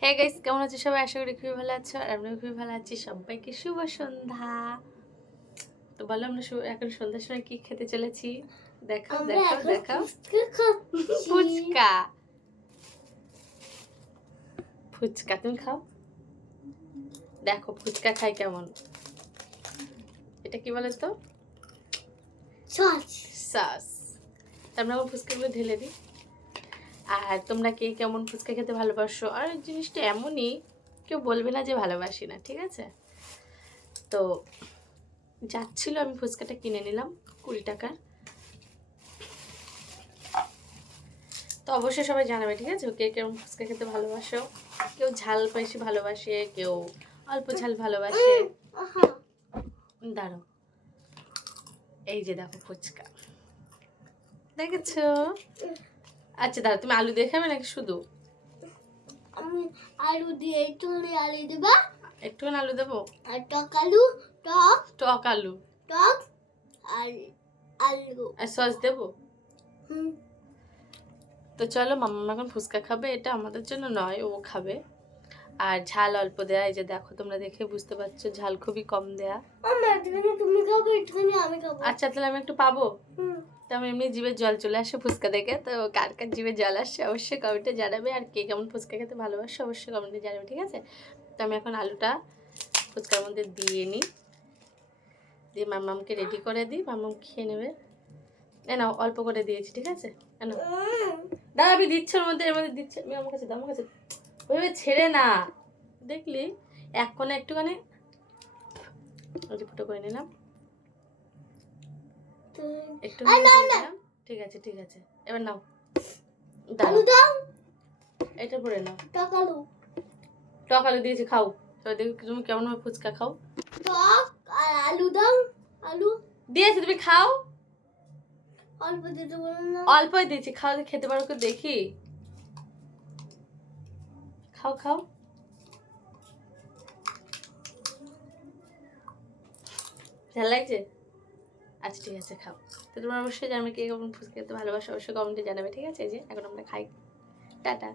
হ্যাঁ গাইস, কেমন আছো সবাই? আশা করি খুবই ভালো আছো। আর আমিও খুবই ভালো আছি। সবাইকে শুভ সন্ধ্যা। তো বলো, আমরা এখন সন্ধ্যার সময় কি খেতে চলেছি? দেখাও দেখাও দেখাও। ফুচকা। ফুচকা তুমি খাও। দেখো ফুচকা খাই কেমন। এটা কি বলে তো? সস। আমরা ফুচকাগুলো ঢেলে দিই। আর তোমরা কে কেমন ফুচকা খেতে ভালোবাসো? আর জিনিসটা এমনই, কেউ বলবে না যে ভালোবাসি না, ঠিক আছে? তো যাচ্ছিল, আমি ফুচকাটা কিনে নিলাম 20 টাকার। তো অবশ্যই সবাই জানাবে, ঠিক আছে? কে কেমন ফুচকা খেতে ভালোবাসো। কেউ ঝাল বেশি ভালোবাসে, কেউ অল্প ঝাল ভালোবাসে। দাঁড়াও, এই যে দেখো ফুচকা, দেখেছো? আচ্ছা দাঁড়াও, তুমি আলু দিয়ে খাবে নাকি শুধু? আমি আলু দিয়ে একটুখানি আলু দেবা। একটুখানি আলু দেবো? আর টক আলু, টক আলু আর আলু আর সস দেবো। তো চলো, মাম্মা এখন ফুচকা খাবে। এটা আমাদের জন্য নয়, ও খাবে। আর ঝাল অল্প দেয়া, এই যে দেখো, তোমরা দেখে বুঝতে পারছো ঝাল খুবই কম দেয়া। তুমি খাবে, একটুখানি আমি খাবো। আচ্ছা তাহলে আমি একটু পাবো। তো আমার এমনি জিভে জল চলে আসে ফুচকা দেখে। তো কার কার জিভে জল আসছে অবশ্যই কমেন্টে জানাবে। আর কে কেমন ফুচকা খেতে ভালোবাসে অবশ্যই কমেন্টে জানাবে, ঠিক আছে? তো আমি এখন আলুটা ফুচকার মধ্যে দিয়ে নিই, দিয়ে মাম্মামকে রেডি করে দিই। মাম্মাম খেয়ে নেবে। নাও অল্প করে দিয়েছি, ঠিক আছে? নাও দাদা, আমি দিচ্ছি ওর মধ্যে, এর মধ্যে দিচ্ছি আমি। আমার কাছে দাও, আমার কাছে। ওইভাবে ছেড়ে না, দেখলি এক কোণে একটুখানি ফুটো করে নিলাম, একটু নিলাম। ঠিক আছে ঠিক আছে, এবার নাও। আলু দাও, এটা পরে নাও। টক আলু, টক আলু দিয়েছি, খাও। সবাই দেখো তুমি কেমন ভাবে ফুচকা খাও। টক আর আলু দাও। আলু দিয়েছি, তুমি খাও। অল্প দিতে বলো না। অল্পই দিয়েছি, খাও। খেতে পারো তো দেখি। খাও খাও। ঝাল লাগছে? আচ্ছা ঠিক আছে, খাও। তো তোমরা অবশ্যই জানবে কে কেমন ফুচকা খেতে ভালোবাসো, অবশ্যই কমেন্টে জানাবে, ঠিক আছে? এই যে এখন আমরা খাই। টাটা।